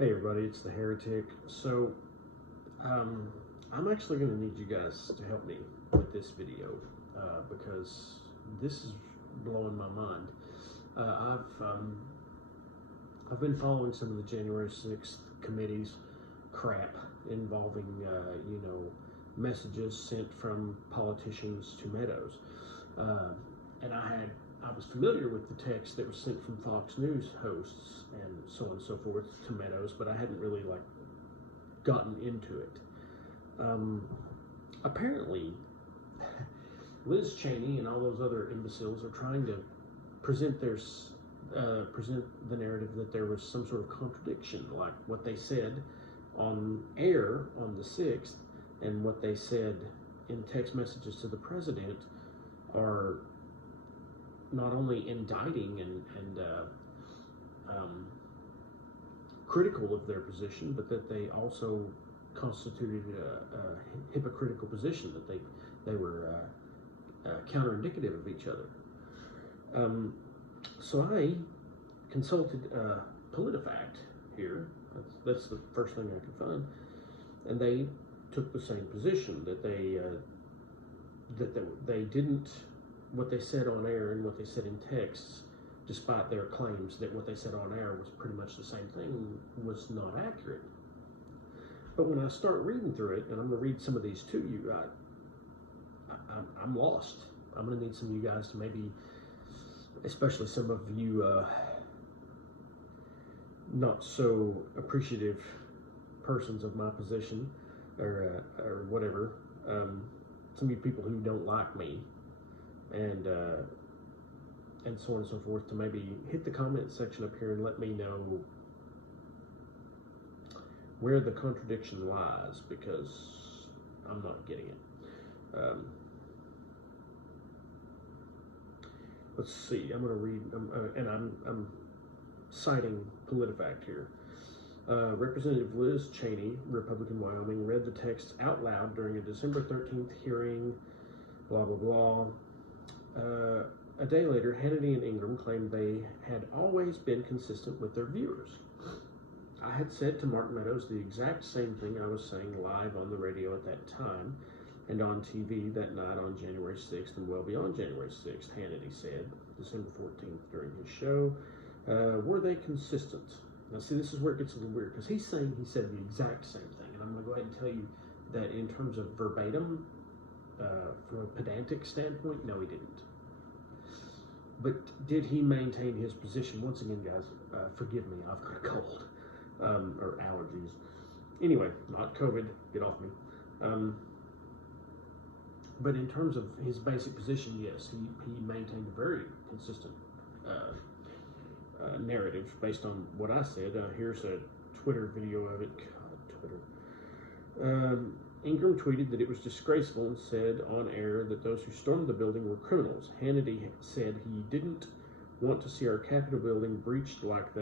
Hey everybody, it's the Heretic. So, I'm actually going to need you guys to help me with this video because this is blowing my mind. I've been following some of the January 6th committee's crap involving messages sent from politicians to Meadows, and I was familiar with the text that was sent from Fox News hosts and so on and so forth to Meadows, but I hadn't really gotten into it. Apparently, Liz Cheney and all those other imbeciles are trying to present present the narrative that there was some sort of contradiction, like what they said on air on the 6th and what they said in text messages to the president are not only indicting and critical of their position, but that they also constituted a hypocritical position, that they were counterindicative of each other. So I consulted PolitiFact here. That's the first thing I could find, and they took the same position, that they didn't, what they said on air and what they said in texts, despite their claims that what they said on air was pretty much the same thing, was not accurate. But when I start reading through it, and I'm going to read some of these to you, I'm lost. I'm going to need some of you guys to maybe, especially some of you not so appreciative persons of my position, or whatever, some of you people who don't like me, and so on and so forth, to maybe hit the comment section up here and let me know where the contradiction lies, because I'm not getting it. Let's see. I'm going to read, and I'm citing PolitiFact here. Representative Liz Cheney, Republican, Wyoming, read the text out loud during a December 13th hearing, blah, blah, blah. A day later, Hannity and Ingram claimed they had always been consistent with their viewers. I had said to Mark Meadows the exact same thing I was saying live on the radio at that time and on TV that night on January 6th and well beyond January 6th, Hannity said, December 14th during his show. Were they consistent? Now see, this is where it gets a little weird, because he's saying he said the exact same thing, and I'm going to go ahead and tell you that in terms of verbatim, from a pedantic standpoint, no, he didn't. But did he maintain his position? Once again, guys, forgive me, I've got a cold, or allergies. Anyway, not COVID, get off me. But in terms of his basic position, yes, he maintained a very consistent narrative based on what I said. Here's a Twitter video of it. God, Twitter. Ingram tweeted that it was disgraceful and said on air that those who stormed the building were criminals. Hannity said he didn't want to see our Capitol building breached like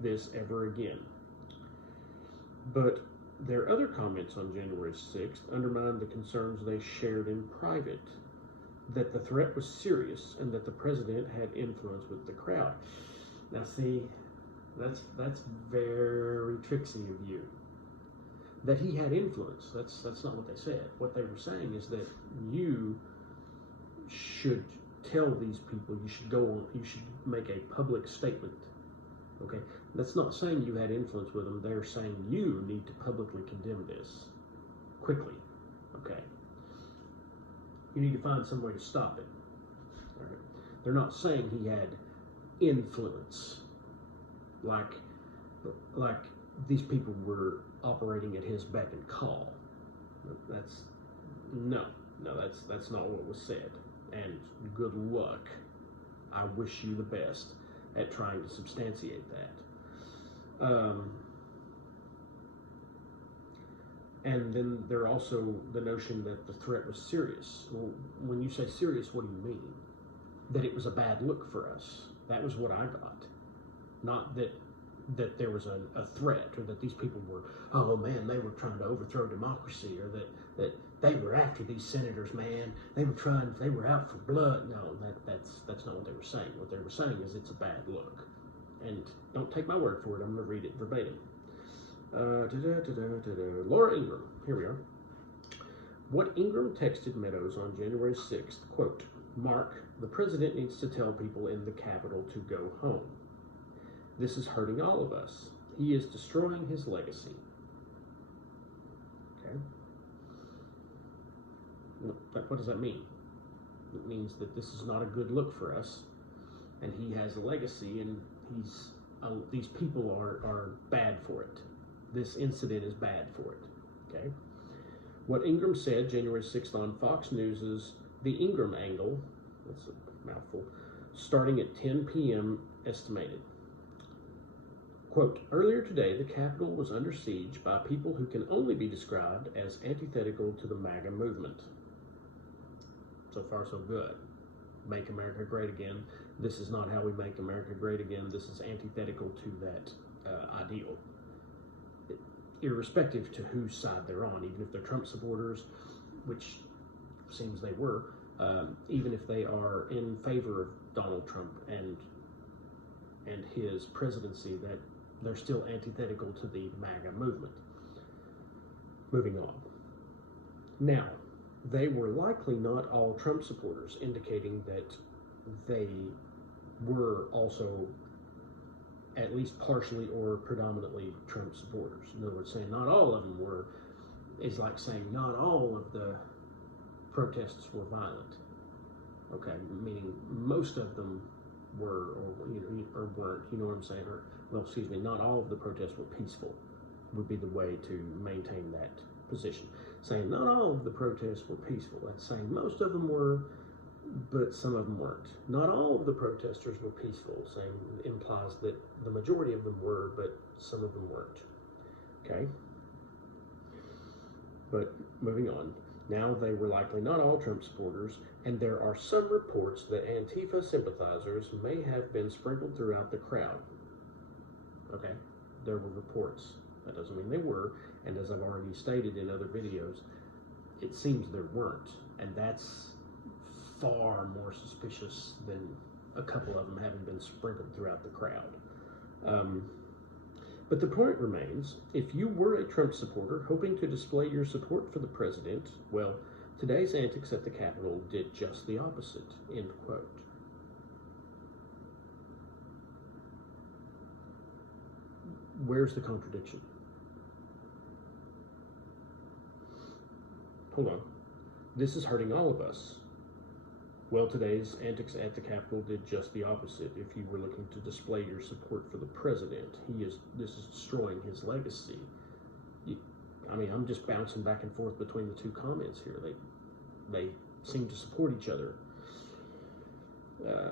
this ever again. But their other comments on January 6th undermined the concerns they shared in private, that the threat was serious and that the president had influence with the crowd. Now see, that's very tricksy of you. That he had influence, that's not what they said. What they were saying is that you should tell these people, you should make a public statement. Okay, that's not saying you had influence with them. They're saying you need to publicly condemn this quickly. Okay, you need to find some way to stop it. All right, they're not saying he had influence, like these people were operating at his beck and call. That's not what was said. And good luck. I wish you the best at trying to substantiate that. And then there also the notion that the threat was serious. Well, when you say serious, what do you mean? That it was a bad look for us. That was what I got. Not that there was a threat, or that these people were, oh man, they were trying to overthrow democracy, or that they were after these senators, man. They were out for blood. No, that's not what they were saying. What they were saying is it's a bad look. And don't take my word for it. I'm going to read it verbatim. Laura Ingraham. Here we are. What Ingraham texted Meadows on January 6th, quote, "Mark, the president needs to tell people in the Capitol to go home. This is hurting all of us. He is destroying his legacy." Okay. What does that mean? It means that this is not a good look for us, and he has a legacy, and these people are bad for it. This incident is bad for it. Okay. What Ingraham said January 6th on Fox News is the Ingraham angle, that's a mouthful, starting at 10 p.m. estimated. Quote, "Earlier today, the Capitol was under siege by people who can only be described as antithetical to the MAGA movement." So far, so good. Make America great again. This is not how we make America great again. This is antithetical to that ideal. Irrespective to whose side they're on, even if they're Trump supporters, which seems they were, even if they are in favor of Donald Trump and his presidency, that they're still antithetical to the MAGA movement. Moving on. Now, they were likely not all Trump supporters, indicating that they were also at least partially or predominantly Trump supporters. In other words, saying not all of them were, is like saying not all of the protests were violent. Okay, meaning most of them were, or weren't, you know what I'm saying? Or, well, excuse me, not all of the protests were peaceful, would be the way to maintain that position. Saying not all of the protests were peaceful, that's saying most of them were, but some of them weren't. Not all of the protesters were peaceful, saying implies that the majority of them were, but some of them weren't. Okay? But moving on. Now, they were likely not all Trump supporters, and there are some reports that Antifa sympathizers may have been sprinkled throughout the crowd. Okay? There were reports. That doesn't mean they were, and as I've already stated in other videos, it seems there weren't, and that's far more suspicious than a couple of them having been sprinkled throughout the crowd. But the point remains, if you were a Trump supporter hoping to display your support for the president, well, today's antics at the Capitol did just the opposite, end quote. Where's the contradiction? Hold on. This is hurting all of us. Well, today's antics at the Capitol did just the opposite. If you were looking to display your support for the president, this is destroying his legacy. I'm just bouncing back and forth between the two comments here. They seem to support each other.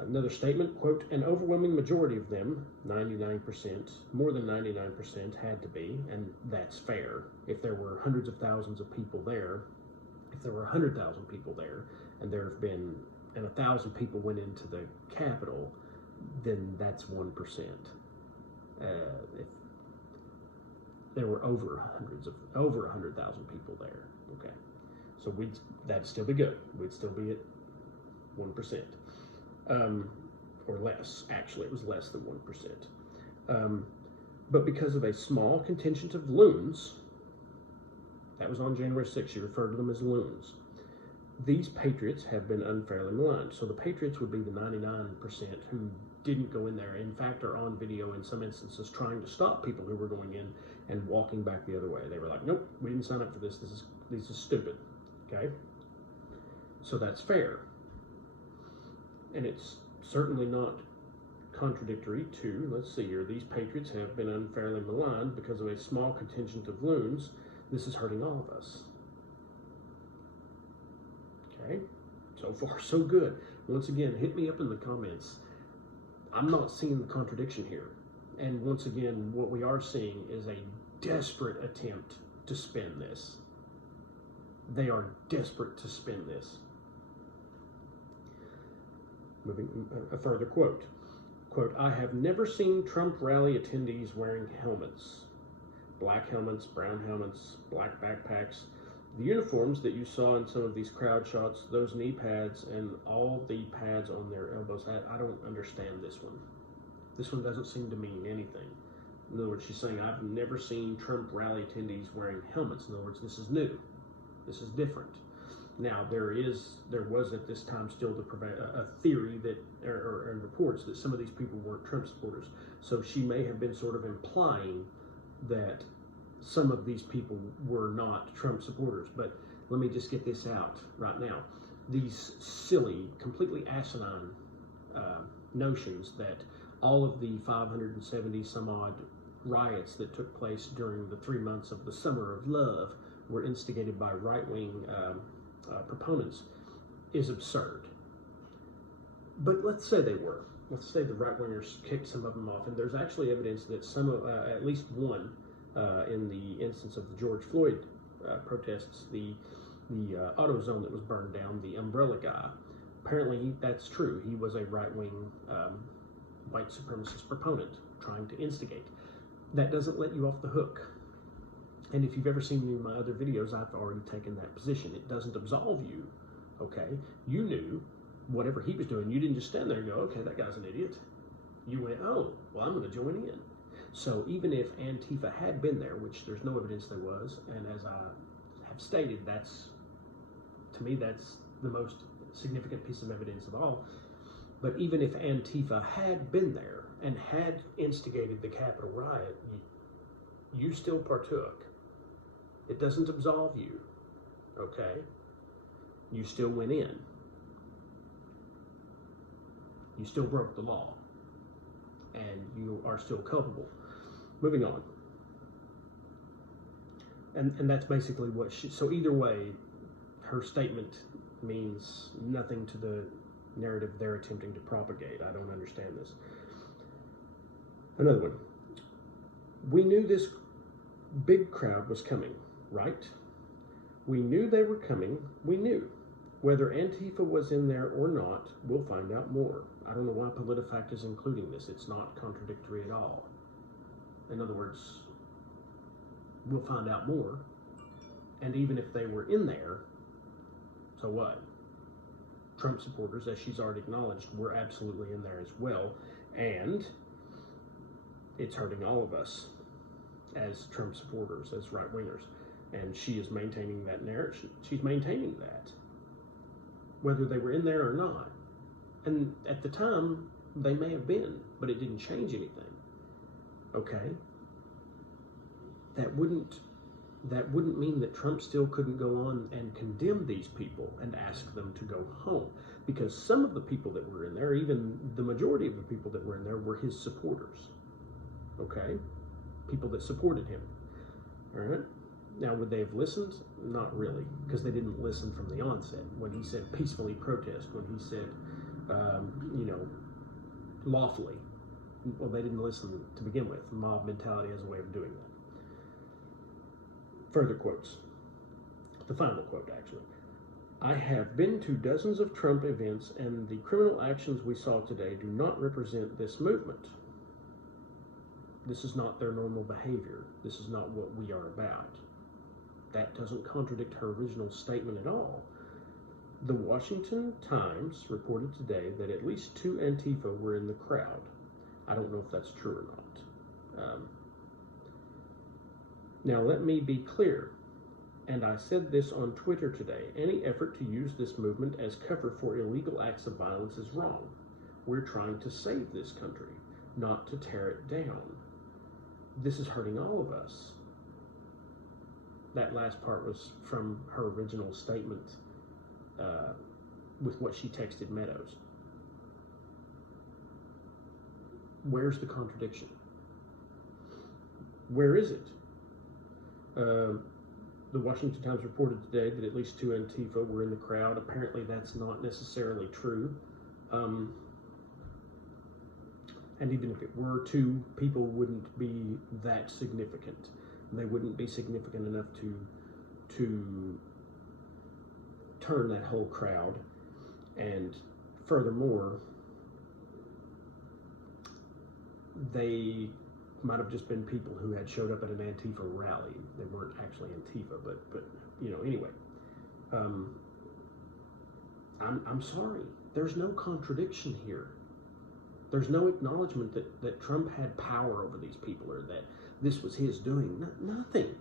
Another statement, quote, "An overwhelming majority of them, 99%, more than 99% had to be, and that's fair. If there were hundreds of thousands of people there, if there were 100,000 people there, and there have been, and 1,000 people went into the Capitol, then that's 1%. If there were over 100,000 people there, okay, so that'd still be good. We'd still be at 1%, or less. Actually, it was less than 1%. But because of a small contingent of loons, that was on January 6th. She referred to them as loons. These patriots have been unfairly maligned. So the patriots would be the 99% who didn't go in there. In fact, are on video in some instances trying to stop people who were going in and walking back the other way. They were like, nope, we didn't sign up for this. This is stupid. Okay? So that's fair. And it's certainly not contradictory to, let's see here, these patriots have been unfairly maligned because of a small contingent of loons. This is hurting all of us. Okay, so far so good. Once again, hit me up in the comments. I'm not seeing the contradiction here. And once again, what we are seeing is a desperate attempt to spin this. They are desperate to spin this. Moving, a further quote. Quote, "I have never seen Trump rally attendees wearing helmets. Black helmets, brown helmets, black backpacks. The uniforms that you saw in some of these crowd shots, those knee pads and all the pads on their elbows, I don't understand this one. This one doesn't seem to mean anything. In other words, she's saying, I've never seen Trump rally attendees wearing helmets. In other words, this is new. This is different. Now, there was at this time still a theory that, or reports that some of these people weren't Trump supporters. So she may have been sort of implying that some of these people were not Trump supporters. But let me just get this out right now. These silly, completely asinine notions that all of the 570 some odd riots that took place during the 3 months of the Summer of Love were instigated by right-wing proponents is absurd. But let's say they were. Let's say the right-wingers kicked some of them off, and there's actually evidence that at least one, in the instance of the George Floyd protests, the AutoZone that was burned down, the umbrella guy, apparently that's true. He was a right-wing white supremacist proponent trying to instigate. That doesn't let you off the hook. And if you've ever seen any of my other videos, I've already taken that position. It doesn't absolve you, okay? You knew whatever he was doing. You didn't just stand there and go, okay, that guy's an idiot. You went, oh, well, I'm going to join in. So even if Antifa had been there, which there's no evidence there was, and as I have stated, to me, that's the most significant piece of evidence of all. But even if Antifa had been there and had instigated the Capitol riot, you still partook. It doesn't absolve you, okay? You still went in. You still broke the law. And you are still culpable. Moving on. And that's basically what so either way, her statement means nothing to the narrative they're attempting to propagate. I don't understand this. Another one. We knew this big crowd was coming, right? We knew they were coming. We knew. Whether Antifa was in there or not, we'll find out more. I don't know why PolitiFact is including this. It's not contradictory at all. In other words, we'll find out more. And even if they were in there, so what? Trump supporters, as she's already acknowledged, were absolutely in there as well. And it's hurting all of us as Trump supporters, as right-wingers. And she is maintaining that narrative. She's maintaining that, whether they were in there or not. And at the time, they may have been, but it didn't change anything. Okay? That wouldn't mean that Trump still couldn't go on and condemn these people and ask them to go home. Because some of the people that were in there, even the majority of the people that were in there, were his supporters. Okay? People that supported him. All right? Now, would they have listened? Not really, because they didn't listen from the onset. When he said peacefully protest, when he said, lawfully, well, they didn't listen to begin with. Mob mentality has a way of doing that. Further quotes. The final quote, actually. I have been to dozens of Trump events, and the criminal actions we saw today do not represent this movement. This is not their normal behavior. This is not what we are about. That doesn't contradict her original statement at all. The Washington Times reported today that at least 2 Antifa were in the crowd. I don't know if that's true or not. Now, let me be clear, and I said this on Twitter today, any effort to use this movement as cover for illegal acts of violence is wrong. We're trying to save this country, not to tear it down. This is hurting all of us. That last part was from her original statement with what she texted Meadows. Where's the contradiction? Where is it? The Washington Times reported today that at least 2 Antifa were in the crowd. Apparently that's not necessarily true. And even if it were 2, people wouldn't be that significant. They wouldn't be significant enough to turn that whole crowd. And furthermore, they might have just been people who had showed up at an Antifa rally. They weren't actually Antifa, but anyway. I'm sorry. There's no contradiction here. There's no acknowledgement that Trump had power over these people or that this was his doing. Nothing.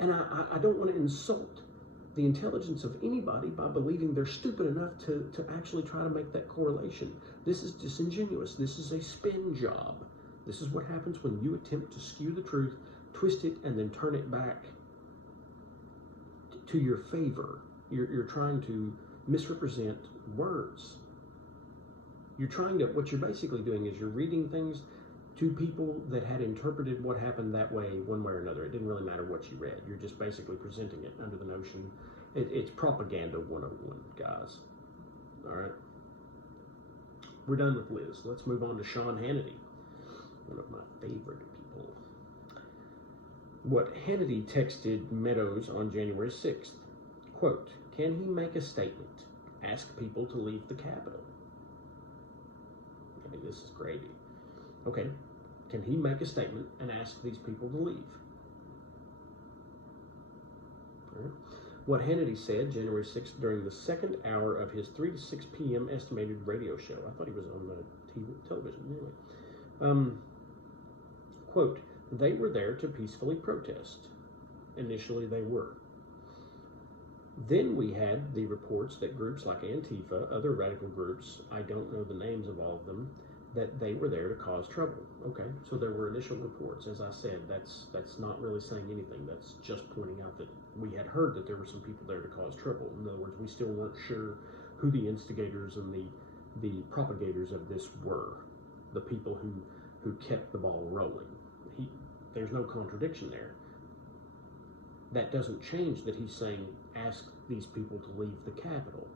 And I don't want to insult the intelligence of anybody by believing they're stupid enough to actually try to make that correlation. This is disingenuous. This is a spin job. This is what happens when you attempt to skew the truth, twist it, and then turn it back to your favor. You're trying to misrepresent words. What you're basically doing is you're reading things to people that had interpreted what happened that way one way or another. It didn't really matter what you read. You're just basically presenting it under the notion. It's propaganda 101, guys. All right. We're done with Liz. Let's move on to Sean Hannity, one of my favorite people. What Hannity texted Meadows on January 6th, quote, "Can he make a statement? Ask people to leave the Capitol." I mean, this is gravy. Okay, can he make a statement and ask these people to leave? Right. What Hannity said January 6th during the second hour of his 3 to 6 p.m. estimated radio show. I thought he was on the television anyway. Quote, "They were there to peacefully protest." Initially they were. Then we had the reports that groups like Antifa, other radical groups, I don't know the names of all of them, that they were there to cause trouble. Okay, so there were initial reports. As I said, that's not really saying anything. That's just pointing out that we had heard that there were some people there to cause trouble. In other words, we still weren't sure who the instigators and the propagators of this were, the people who kept the ball rolling. There's no contradiction there. That doesn't change that he's saying, ask these people to leave the Capitol.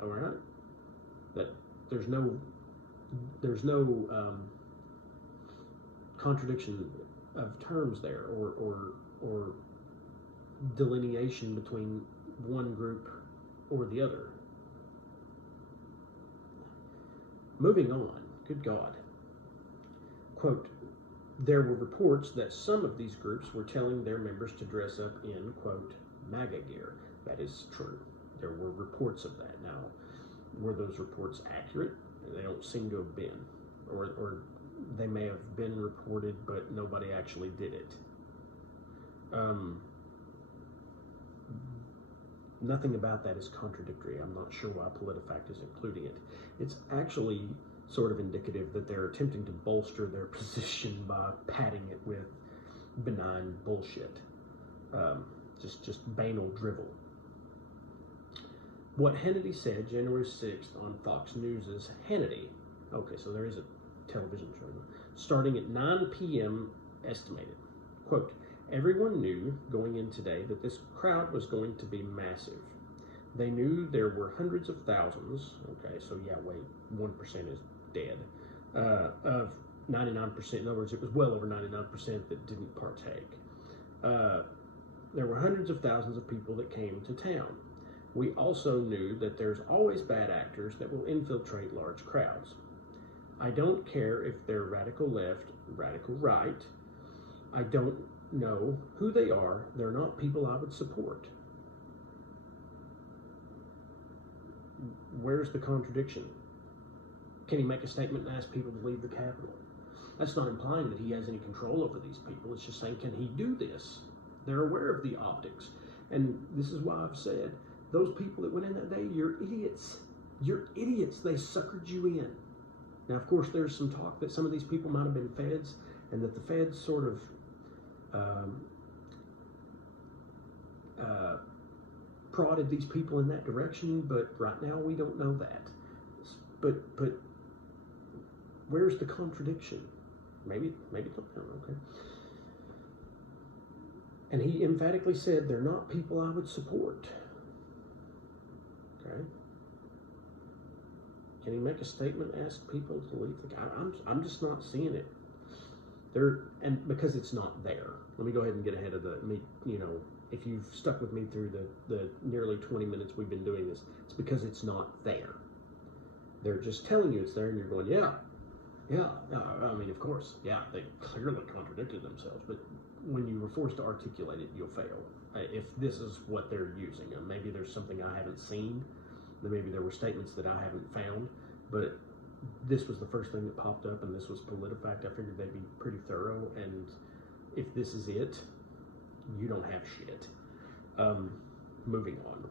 All right? That there's no contradiction of terms there or delineation between one group or the other. Moving on, good God. Quote, "There were reports that some of these groups were telling their members to dress up in, quote, MAGA gear." That is true. There were reports of that. Now, were those reports accurate? They don't seem to have been. Or they may have been reported, but nobody actually did it. Nothing about that is contradictory. I'm not sure why PolitiFact is including it. It's actually sort of indicative that they're attempting to bolster their position by padding it with benign bullshit. Just banal drivel. What Hannity said January 6th on Fox News' Hannity. Okay, so there is a television show. Starting at 9 p.m. estimated. Quote, "Everyone knew going in today that this crowd was going to be massive. They knew there were hundreds of thousands." Okay, so yeah, wait, 1% is dead. Of 99%, in other words, it was well over 99% that didn't partake. There were hundreds of thousands of people that came to town. We also knew that there's always bad actors that will infiltrate large crowds. I don't care if they're radical left, radical right. I don't know who they are. They're not people I would support. Where's the contradiction? Can he make a statement and ask people to leave the Capitol? That's not implying that he has any control over these people. It's just saying, can he do this? They're aware of the optics. And this is why I've said, those people that went in that day, you're idiots. You're idiots. They suckered you in. Now, of course, there's some talk that some of these people might have been feds and that the feds sort of prodded these people in that direction, but right now we don't know that. But where's the contradiction? Maybe okay. And he emphatically said they're not people I would support. Okay. Can he make a statement, ask people to leave the guy? I'm just not seeing it. And because it's not there. Let me go ahead and get ahead of if you've stuck with me through the nearly 20 minutes we've been doing this, it's because it's not there. They're just telling you it's there, and you're going, yeah. I mean, of course, yeah, they clearly contradicted themselves, but when you were forced to articulate it, you'll fail. If this is what they're using, maybe there's something I haven't seen, Maybe there were statements that I haven't found, but this was the first thing that popped up, and this was PolitiFact. I figured they'd be pretty thorough, and if this is it, you don't have shit. Moving on.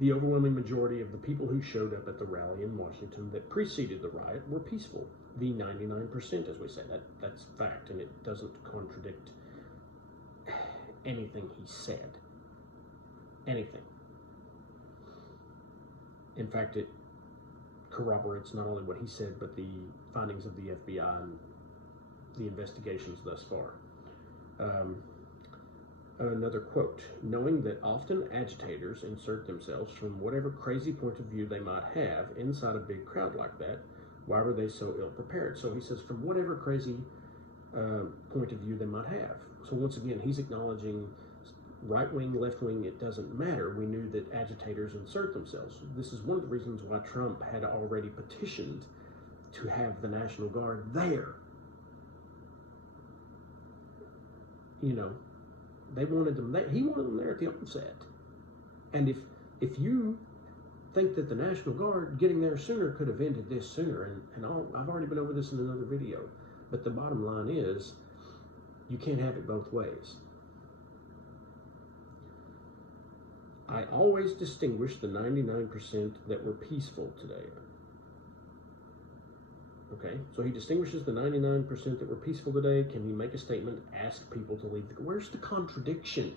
The overwhelming majority of the people who showed up at the rally in Washington that preceded the riot were peaceful. The 99%, as we say, that's fact, and it doesn't contradict anything he said. Anything. In fact, it corroborates not only what he said, but the findings of the FBI and the investigations thus far. Another quote, knowing that often agitators insert themselves from whatever crazy point of view they might have inside a big crowd like that, why were they so ill prepared? So he says, from whatever crazy point of view they might have. So once again, he's acknowledging right wing, left wing, it doesn't matter. We knew that agitators insert themselves. This is one of the reasons why Trump had already petitioned to have the National Guard there. You know, they wanted them there. He wanted them there at the onset. And if you think that the National Guard getting there sooner could have ended this sooner, and I've already been over this in another video, but the bottom line is you can't have it both ways. I always distinguish the 99% that were peaceful today. Okay, so he distinguishes the 99% that were peaceful today. Can he make a statement, ask people to leave? Where's the contradiction?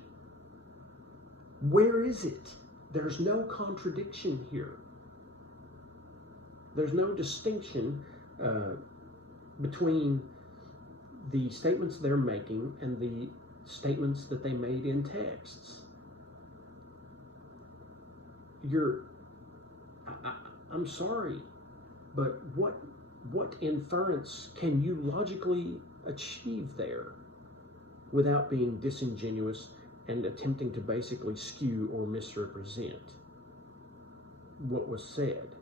Where is it? There's no contradiction here. There's no distinction between the statements they're making and the statements that they made in texts. I'm sorry, but what inference can you logically achieve there without being disingenuous and attempting to basically skew or misrepresent what was said?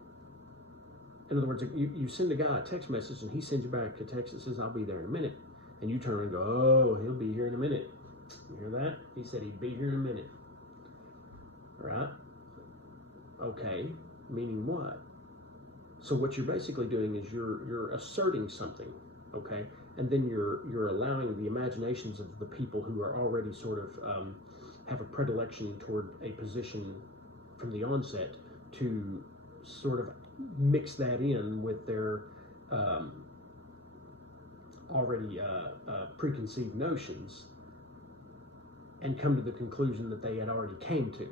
In other words, you send a guy a text message and he sends you back a text that says, I'll be there in a minute. And you turn around and go, oh, he'll be here in a minute. You hear that? He said he'd be here in a minute. Right? Okay, meaning what? So what you're basically doing is you're asserting something, okay? And then you're allowing the imaginations of the people who are already sort of have a predilection toward a position from the onset to sort of mix that in with their already preconceived notions and come to the conclusion that they had already came to.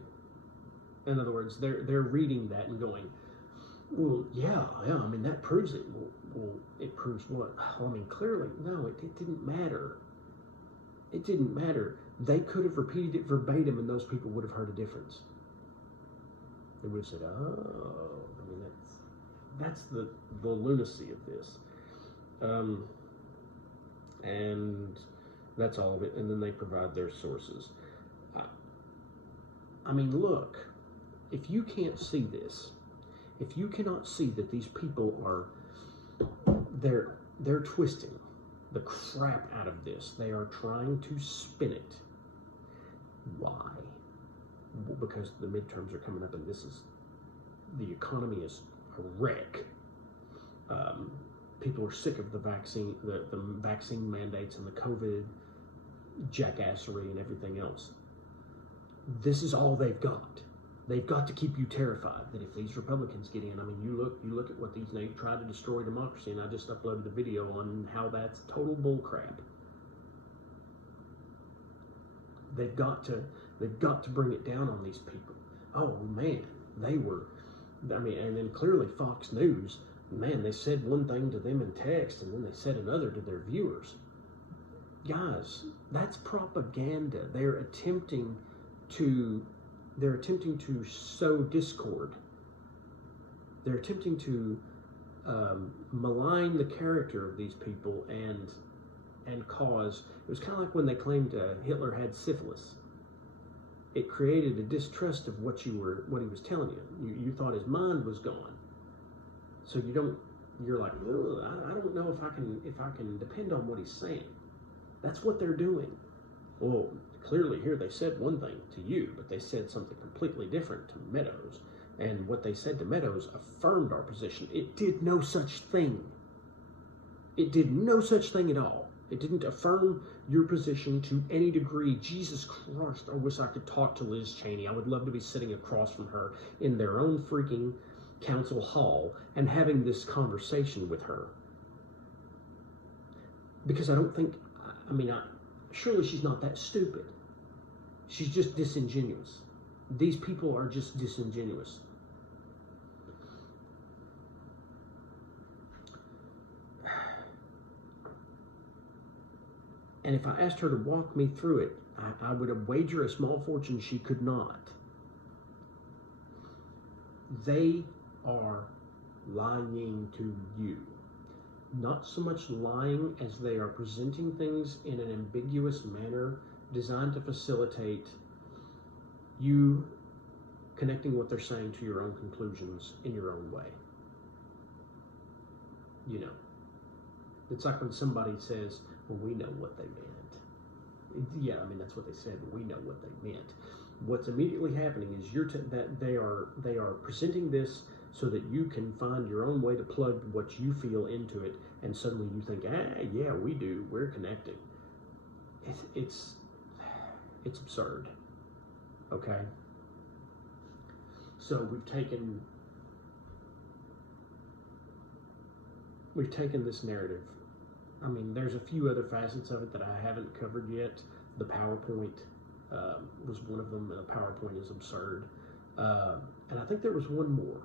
In other words, they're reading that and going, well, yeah, I mean, that proves it. Well, it proves what? Well, I mean, clearly, no, it didn't matter. It didn't matter. They could have repeated it verbatim and those people would have heard a difference. They would have said, oh, I mean, that's the lunacy of this. And that's all of it. And then they provide their sources. I mean, look, if you can't see this, if you cannot see that these people are, they're twisting the crap out of this. They are trying to spin it. Why? Well, because the midterms are coming up and the economy is a wreck. People are sick of the vaccine mandates and the COVID jackassery and everything else. This is all they've got. They've got to keep you terrified that if these Republicans get in, I mean, you look at what they try to destroy democracy, and I just uploaded a video on how that's total bullcrap. They've got to bring it down on these people. Oh man, and then clearly Fox News, man, they said one thing to them in text, and then they said another to their viewers. Guys, that's propaganda. They're attempting to sow discord. They're attempting to malign the character of these people and cause. It was kind of like when they claimed Hitler had syphilis. It created a distrust of what he was telling you. You thought his mind was gone. So you're like, I don't know if I can depend on what he's saying. That's what they're doing. Well, clearly here they said one thing to you, but they said something completely different to Meadows And what they said to Meadows affirmed our position. It did no such thing. It did no such thing at all. It didn't affirm your position to any degree. Jesus Christ, I wish I could talk to Liz Cheney. I would love to be sitting across from her in their own freaking council hall and having this conversation with her. Because I don't think, surely she's not that stupid. She's just disingenuous. These people are just disingenuous. And if I asked her to walk me through it, I would wager a small fortune she could not. They are lying to you. Not so much lying as they are presenting things in an ambiguous manner designed to facilitate you connecting what they're saying to your own conclusions in your own way. You know, it's like when somebody says, well, we know what they meant. Yeah, that's what they said. We know what they meant. What's immediately happening is that they are presenting this so that you can find your own way to plug what you feel into it, and suddenly you think, yeah, we do. We're connecting. It's absurd. Okay. So we've taken this narrative. There's a few other facets of it that I haven't covered yet. The PowerPoint was one of them, and a PowerPoint is absurd. And I think there was one more.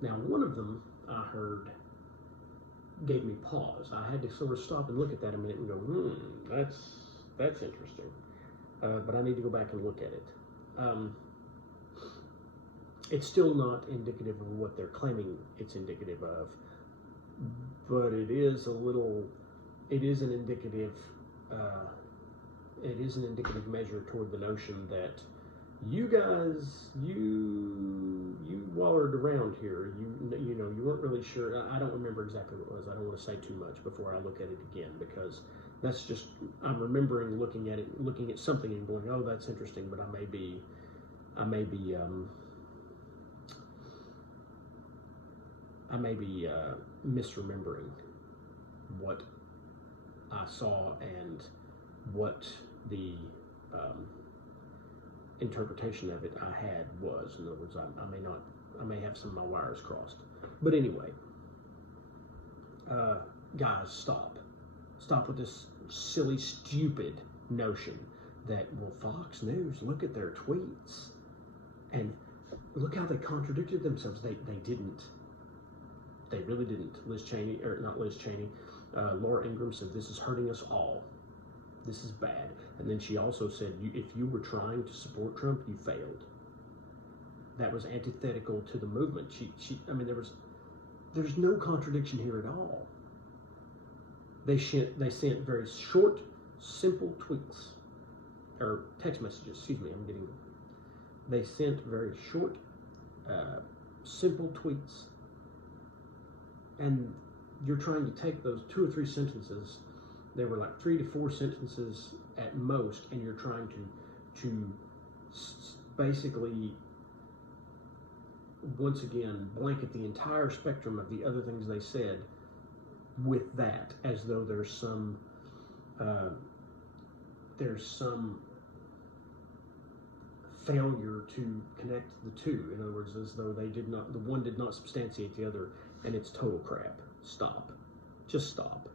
Now, one of them I heard gave me pause. I had to sort of stop and look at that a minute and go, that's interesting. But I need to go back and look at it. It's still not indicative of what they're claiming it's indicative of, but it is an indicative measure toward the notion that you guys, you wallered around here. You weren't really sure. I don't remember exactly what it was. I don't want to say too much before I look at it again, because that's just, I'm remembering looking at something and going, oh, that's interesting, but I may be misremembering what I saw and what the interpretation of it I had was. In other words, I may have some of my wires crossed. But anyway, guys, stop with this silly, stupid notion that, well, Fox News, look at their tweets, and look how they contradicted themselves. They didn't. They really didn't. Laura Ingraham said, this is hurting us all. This is bad. And then she also said, if you were trying to support Trump, you failed. That was antithetical to the movement. There's no contradiction here at all. They sent very short, simple tweets, or text messages, they sent very short, simple tweets. And you're trying to take those 2 or 3 sentences, they were like 3 to 4 sentences at most, and you're trying to basically, once again, blanket the entire spectrum of the other things they said with that, as though there's some failure to connect the two. In other words, as though the one did not substantiate the other, and it's total crap. Stop. Just stop.